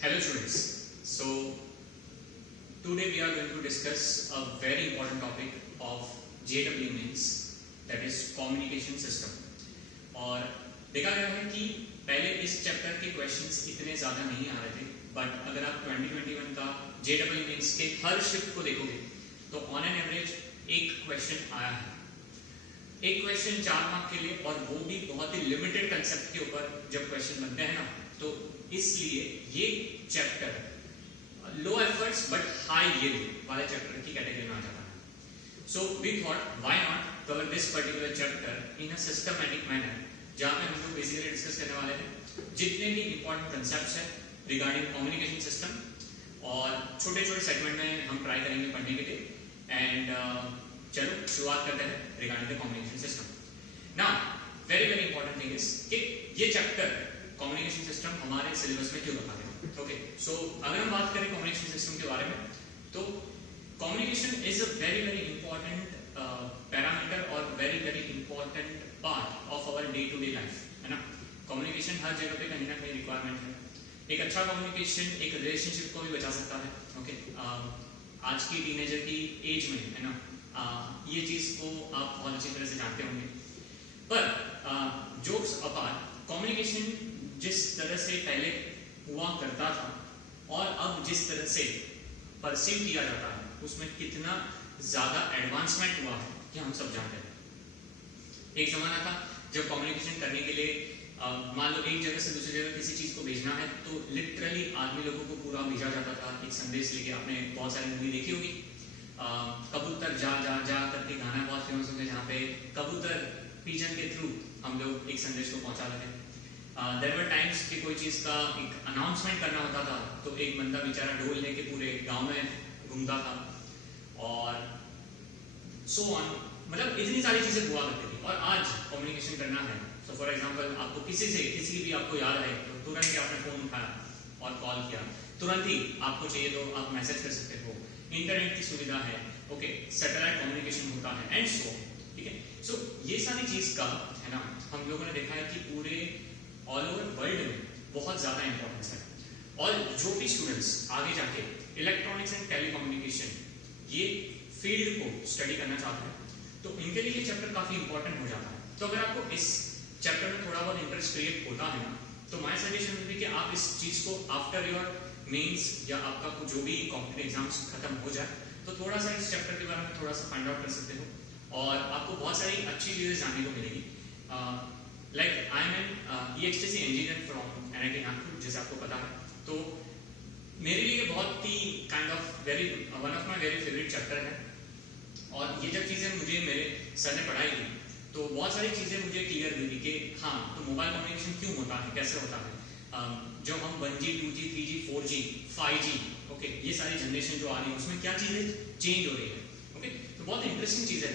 Hello students. So today we are going to discuss a very important topic of JEE Mains, that is communication system. और देखा गया है कि पहले इस चैप्टर के क्वेश्चंस इतने ज़्यादा नहीं आ रहे थे, बट अगर आप 2021 का JEE Mains के हर शिफ्ट को देखोगे तो ऑन एन एवरेज एक क्वेश्चन आया है, एक क्वेश्चन 4 मार्क के लिए, और वो भी बहुत ही लिमिटेड कंसेप्ट के ऊपर जब क्वेश्चन बनते हैं ना, तो इसलिए ये chapter low efforts but high yield वाले चैप्टर की कैटेगरी में आ जाता है. So we thought why not cover this particular chapter in a systematic manner, जहाँ पे हम लोग बेसिकली डिस्कस करने वाले हैं जितने भी इंपॉर्टेंट कंसेप्ट्स हैं रिगार्डिंग कम्युनिकेशन सिस्टम, और छोटे छोटे सेगमेंट में हम ट्राई करेंगे पढ़ने के लिए. एंड चलो शुरुआत करते हैं regarding the communication system. Now very very important thing is कि ये चैप्टर कम्युनिकेशन सिस्टम हमारे सिलेबस में क्यों रखा गया. ओके, सो अगर हम बात करें कम्युनिकेशन सिस्टम के बारे में, तो communication is a very very important parameter और very very important part of our day to day life, है ना. कम्युनिकेशन हर जगह पे कहीं ना कहीं रिक्वायरमेंट है. एक अच्छा कम्युनिकेशन एक रिलेशनशिप को भी बचा सकता है. ओके, आज की टीनेजर की एज में, है ना, ये चीज को आप बहुत अच्छी तरह से जानते होंगे. पर जोक्स अपार्ट, कम्युनिकेशन जिस तरह से पहले हुआ करता था और अब जिस तरह से परसीव किया जाता है, उसमें कितना ज्यादा एडवांसमेंट हुआ है कि हम सब जानते हैं. एक जमाना था जब कम्युनिकेशन करने के लिए मान लो एक जगह से दूसरी जगह किसी चीज को भेजना है, तो लिटरली आदमी लोगों को पूरा भेजा जाता था एक संदेश लेके. आपने बहुत सारी मूवी देखी होगी, कबूतर जा जा जा करके गाना बहुत फेमस हो गया, जहाँ पे कबूतर पिजन के थ्रू हम लोग एक संदेश को पहुंचा रहे थे. देयर वर टाइम्स कि कोई चीज का एक अनाउंसमेंट करना होता था, तो एक बंदा बेचारा ढोल लेके पूरे गांव में घूमता था, और सो ऑन. मतलब इतनी सारी चीजें हुआ करती थी. और आज कम्युनिकेशन करना है, सो फॉर एग्जांपल आपको किसी भी आपको याद है तो तुरंत ही आपने फोन उठाया और कॉल किया, तुरंत ही आपको चाहिए तो आप मैसेज कर सकते हो. इंटरनेट की सुविधा है, ओके, सैटेलाइट कम्युनिकेशन होता है, एंड सो. ठीक है, सो ये सारी चीज का, है ना, हम लोगों ने देखा है कि पूरे ऑल ओवर वर्ल्ड में बहुत ज्यादा इंपॉर्टेंस है. और जो भी स्टूडेंट्स आगे जाके इलेक्ट्रॉनिक्स एंड टेलीकम्युनिकेशन ये फील्ड को स्टडी करना चाहते हैं, तो इनके लिए ये चैप्टर काफी इंपॉर्टेंट हो जाता है. तो अगर आपको इस चैप्टर में थोड़ा बहुत इंटरेस्ट क्रिएट होता है ना, तो माय सजेशन है कि आप इस चीज को आफ्टर योर मेंस या आपका जो भी कॉम्पिटिटिव एग्जाम्स खत्म हो जाए, तो थोड़ा सा इस चैप्टर के बारे में थोड़ा सा फाइंड आउट कर सकते हो, और आपको बहुत सारी अच्छी चीजें जानने को मिलेगी. Like I am an EHTC engineer from NIT Nagpur, जैसे आपको पता है. तो मेरे लिए बहुत ही kind of one of my very favourite chapter है. और ये जब चीज़ें मुझे मेरे सर ने पढ़ाई थी, तो बहुत सारी चीज़ें मुझे क्लियर हुई थी कि हाँ, तो मोबाइल कम्युनिकेशन क्यों होता है, कैसे होता है. जो हम 1G 2G 3G 4G 5G, okay, ये सारी जनरेशन जो आ रही है उसमें क्या चीज़ें चेंज हो रही है. ओके, तो बहुत इंटरेस्टिंग चीज़ है.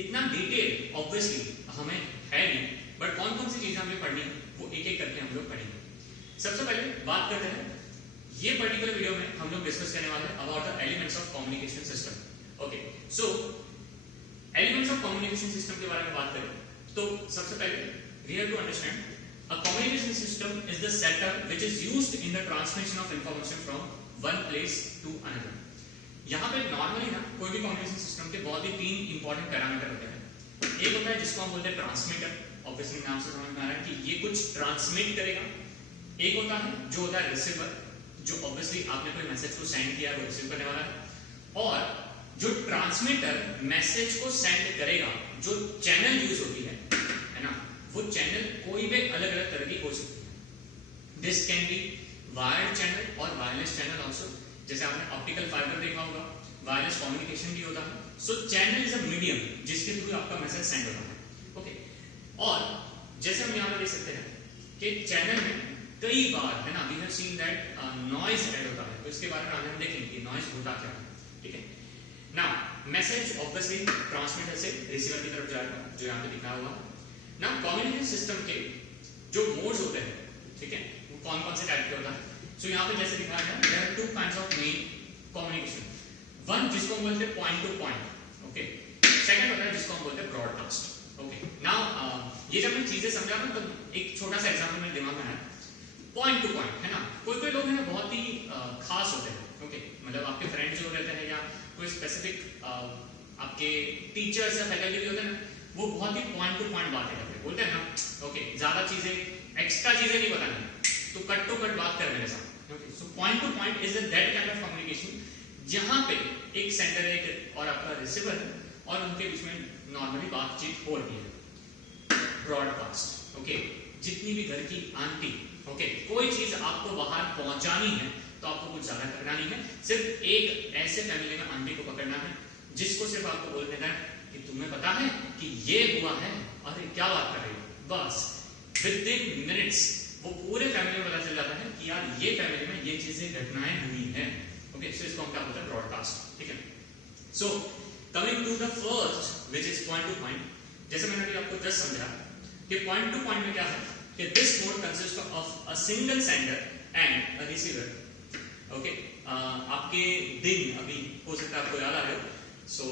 इतना डिटेल ऑब्वियसली हमें है नहीं, बट कौन कौन सी चीजें हमें पढ़नी है वो एक एक करके हम लोग पढ़ेंगे. सबसे पहले बात करते हैं, ये पर्टिकुलर वीडियो में हम लोग डिस्कस करने वाले हैं about the elements of communication system. Okay, so elements of communication system के बारे में बात करें तो सबसे पहले we have to understand a communication system is the setup which is used in the transmission of information from one place to another. यहाँ पे नॉर्मली ना कोई भी कम्युनिकेशन सिस्टम के बहुत ही 3 इंपॉर्टेंट पैरामीटर होते हैं. एक होता है जिसको हम बोलते हैं ट्रांसमीटर, ऑब्वियसली नाम से समझ में आ रहा है कि ये कुछ ट्रांसमिट करेगा. एक होता है जो होता है रिसीवर, जो ऑब्वियसली आपने कोई मैसेज को सेंड किया वो रिसीव करने वाला है. और जो ट्रांसमीटर मैसेज को सेंड करेगा, जो चैनल यूज होती है ना, वो चैनल कोई भी अलग अलग तरह की हो सकती है. This can be wired channel और वायरलेस चैनल ऑल्सो. जैसे आपने ऑप्टिकल फाइबर देखा होगा, वायरलेस कम्युनिकेशन भी होता है. सो चैनल इज अ मीडियम जिसके थ्रू आपका मैसेज सेंड होता है. ओके, और जैसे हम यहाँ पे देख सकते हैं कि चैनल में कई बार, है ना, we have seen that noise add होता है. तो इसके बारे में आज हम देखेंगे कि नॉइज होता क्या है. ठीक है, नाउ मैसेज ऑब्वियसली ट्रांसमीटर से रिसीवर की तरफ जाएगा, जो यहाँ पे दिखा हुआ. नाउ कम्युनिकेशन सिस्टम के जो मोड्स होते हैं, ठीक है, वो कौन कौन से टाइप के होता है. सो यहाँ पे जैसे दिखाया गया, there are 2 kinds of main communication. One जिसको हम बोलते हैं point to point, okay. Second होता है जिसको हम बोलते हैं ब्रॉडकास्ट. ओके, नाउ ये जब मैं चीजें समझा ना, तो एक छोटा सा एग्जांपल मेरे दिमाग में आया. पॉइंट टू पॉइंट, है ना। कोई कोई लोग हैं ना बहुत ही खास होते हैं, ओके, मतलब आपके फ्रेंड जो रहते हैं या कोई स्पेसिफिक आपके टीचर्स या फैकल्टी भी होते हैं ना, वो बहुत ही पॉइंट टू पॉइंट बातें करते हैं, बोलते हैं ना, ओके, ज्यादा चीजें एक्स्ट्रा चीजें नहीं बतानी, तो कट टू कट बात कर मेरे साथ, okay. So point to point is that kind of communication जहां पे एक सेंडर है और आपका रिसीवर है और उनके बीच में नॉर्मली बातचीत हो रही है। ब्रॉडकास्ट, ओके, जितनी भी घर की आंटी, ओके, कोई चीज आपको बाहर पहुंचानी है तो आपको कुछ ज्यादा करना नहीं है, सिर्फ एक ऐसे फैमिली में आंटी को पकड़ना है जिसको सिर्फ आपको बोल देना है कि तुम्हें पता है कि ये हुआ है, अरे क्या बात कर रही हो, बस विद इन मिनट्स वो पूरे फैमिली में पता चल जाता है कि यार ये फैमिली में ये चीजें घटनाएं हुई हैं, ओके। सो इसको हम क्या बोलते हैं, ब्रॉडकास्ट, ठीक है। So coming to the first which is point to point, जैसे मैंने अभी आपको जस्ट समझा कि पॉइंट टू पॉइंट में क्या है कि this mode consist of a single sender and a receiver, okay. आपके दिन अभी हो सकता है आपको याद आ रहे हो, सो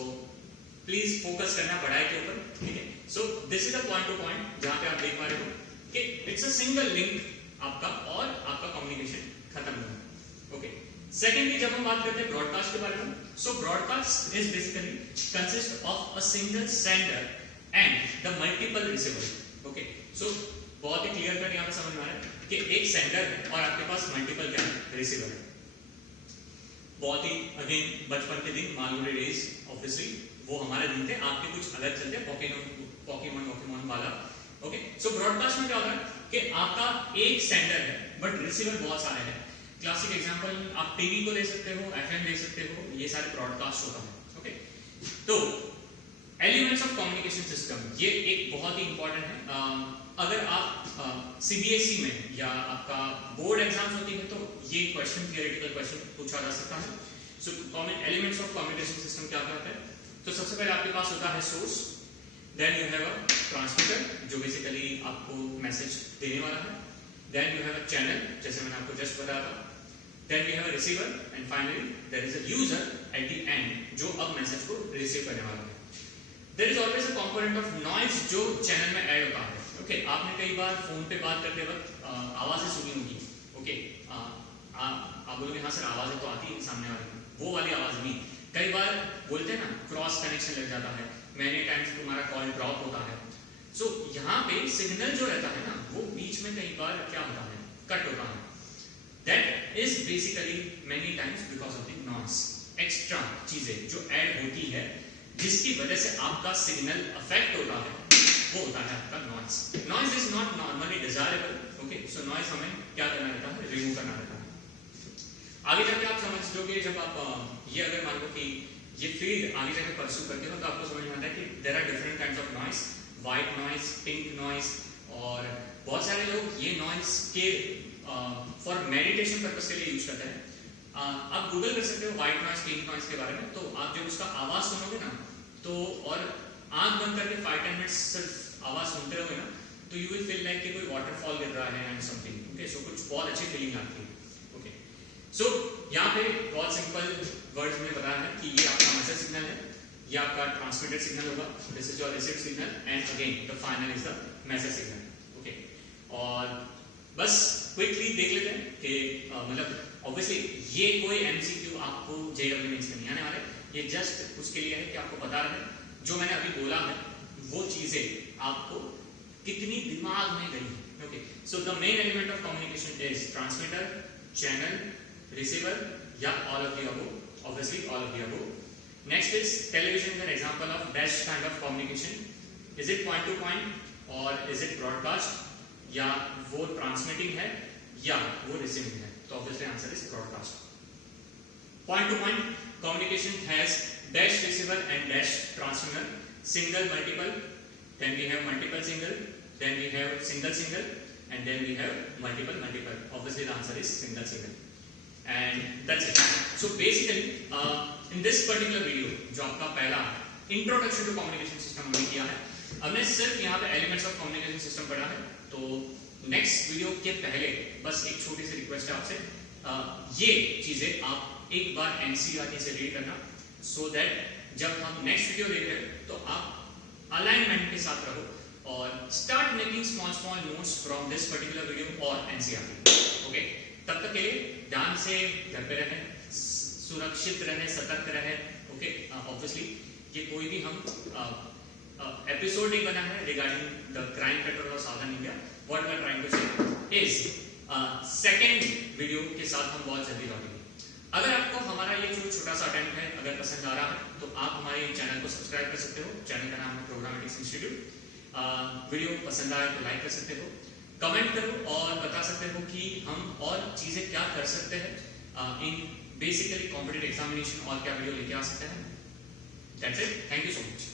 प्लीज फोकस करना पढ़ाई के ऊपर, ठीक है। So this is a point to point जहां पे आप देख पा रहे हो कि इट्स अ सिंगल लिंक आपका और आपका कम्युनिकेशन खत्म हो गया, ओके। सेकेंडली जब हम बात करते हैं ब्रॉडकास्ट के बारे में, so broadcast is basically consist of a single sender and the multiple receiver, okay. So बहुत ही क्लियर कट यहाँ पे समझ में आ रहा है कि एक सेंडर है और आपके पास मल्टीपल क्या है, रिसीवर है। बहुत ही अगेन बचपन के दिन, मालगुडी डेज, ऑब्वियसली वो हमारे दिन थे, आपके कुछ अलग चलते हैं, पॉकीमोन वाला, ओके। सो ब्रॉडकास्ट में क्या होता है कि आपका एक सेंडर है बट रिसीवर बहुत सारे हैं। क्लासिक एग्जांपल आप टीवी को ले सकते हो, एफएम ले सकते हो, ये सारे ब्रॉडकास्ट होता है, ओके। तो एलिमेंट्स ऑफ कम्युनिकेशन सिस्टम ये एक बहुत ही इंपॉर्टेंट है। अगर आप सीबीएसई में या आपका बोर्ड एग्जाम्स होती है तो ये क्वेश्चन, थियोरेटिकल क्वेश्चन पूछा जा सकता है। So common elements of communication system क्या होता है, तो सबसे पहले आपके पास होता है source, then you have a transmitter जो बेसिकली आपको मैसेज देने वाला है, then you have a channel जैसे मैंने आपको जस्ट बताया था, then we have a receiver and finally there is a user at the end जो अब मैसेज को रिसीव करने वाला है। There is always a component of noise जो चैनल में ऐड होता है, ओके। आपने कई बार फोन पे बात करते वक्त आवाजें सुनी होगी, ओके। आप बोलोगे हाँ सर आवाजें तो आती है सामने वाले की, वो वाली आवाज नहीं। कई बार बोलते हैं ना क्रॉस कनेक्शन लग जाता है, मैनी टाइम्स तुम्हारा कॉल ड्रॉप होता है। सो यहाँ पे सिग्नल जो रहता है ना वो बीच में कई बार क्या होता है, कट होता है। That is basically many times because of the noise, extra चीजें जो ऐड होती है जिसकी वजह से आपका सिग्नल अफेक्ट होता है, वो होता है आपका noise. Noise is not normally desirable, okay. So noise हमें क्या करना रहता है, रिमूव करना रहता है। आगे जाके आप समझ लोगे, जब आप ये अगर मान लो कि ये फील्ड आगे जाके परस्यू करते हो तो आपको समझ में आता है कि there are different kinds of noise, white noise, pink noise, और बहुत सारे लोग ये नॉइज के फॉर मेडिटेशन पर्पस के लिए यूज करते हैं। आप गूगल कर सकते हो व्हाइट नॉइज, पिंक नॉइज के बारे में, तो आप जब उसका आवाज सुनोगे ना तो, और आंख बंद करके 5-10 मिनट्स सिर्फ आवाज सुनते रहोगे ना तो यू विल फील लाइक कि कोई वाटरफॉल गिर रहा है एंड समथिंग, ओके। सो कुछ बहुत अच्छी फीलिंग आती है, ओके। सो यहाँ पे बहुत सिंपल वर्ड्स में बताया है कि ये आपका मैसेज सिग्नल है, ये आपका ट्रांसमिटेड सिग्नल होगा, this is your received signal and again the final is the message signal, okay. और बस क्विकली देख लेते हैं कि मतलब ऑब्वियसली ये कोई एमसीक्यू आपको जेईई मेंस में नहीं आने वाले, ये जस्ट उसके लिए है कि आपको पता रहे जो मैंने अभी बोला है वो चीजें आपको कितनी दिमाग में गई, okay. So the main element of communication is transmitter, channel, receiver या all of the above, obviously all of the above. Next is television is an example of best kind of communication, is it point to point और is it broadcast, या वो transmitting है या वो receiving है, तो obviously answer is broadcast. Point to point communication has dash receiver and dash transmitter, single, multiple, then we have multiple single, then we have single single, and then we have multiple multiple. Obviously the answer is single single, and that's it. So basically in this particular video जो आपका पहला introduction to communication system हमने किया है, हमने सिर्फ यहाँ पे elements of communication system पढ़ा है। तो नेक्स्ट वीडियो के पहले बस एक छोटी सी रिक्वेस्ट है आपसे, ये चीजें आप एक बार एनसीईआरटी से रीड करना, सो दैट जब हम नेक्स्ट वीडियो देख रहे हैं तो आप अलाइनमेंट के साथ रहो, और start making small notes from this particular video और एनसीईआरटी। ओके, तब तक के लिए ध्यान से घर पे रहें, सुरक्षित रहें, सतर्क रहें। ओके, ऑब्वियसली ये कोई भी हम एपिसोड नहीं बना है रिगार्डिंग द क्राइम पेट्रोल और Savdhaan India. What we are trying to say is second video के साथ हम बहुत जल्दी लौटेंगे। अगर आपको हमारा ये जो छोटा सा अटेम्प्ट है अगर पसंद आ रहा है तो आप हमारे चैनल को सब्सक्राइब कर सकते हो। चैनल का नाम है प्रोग्रामेटिक्स इंस्टीट्यूट। वीडियो पसंद आए तो लाइक कर सकते हो, कमेंट करो और बता सकते हो कि हम और चीजें क्या कर सकते हैं इन बेसिकली कॉम्पिटिटिव एग्जामिनेशन और क्या वीडियो लेके आ सकते हैं। That's it, thank you so much.